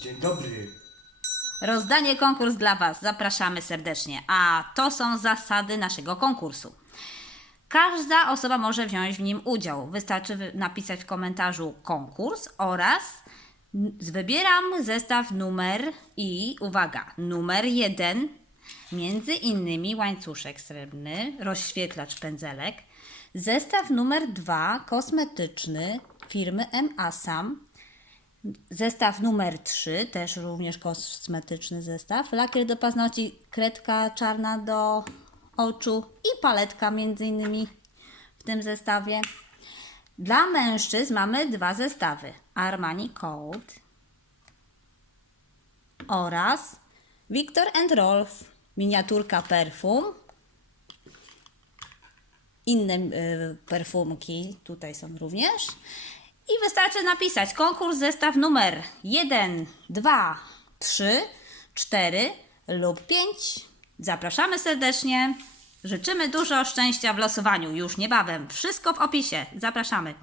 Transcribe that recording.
Dzień dobry. Rozdanie konkurs dla Was. Zapraszamy serdecznie. A to są zasady naszego konkursu. Każda osoba może wziąć w nim udział. Wystarczy wy- napisać w komentarzu konkurs oraz wybieram zestaw numer i uwaga, numer jeden, między innymi łańcuszek srebrny, rozświetlacz pędzelek, zestaw numer dwa, kosmetyczny firmy M. Zestaw numer 3, też również kosmetyczny zestaw. Lakier do paznokci, kredka czarna do oczu i paletka między innymi w tym zestawie. Dla mężczyzn mamy dwa zestawy. Armani Code oraz Victor and Rolf miniaturka perfum. Inne y, perfumki tutaj są również. I wystarczy napisać konkurs zestaw numer 1, 2, 3, 4 lub 5. Zapraszamy serdecznie. Życzymy dużo szczęścia w losowaniu już niebawem. Wszystko w opisie. Zapraszamy.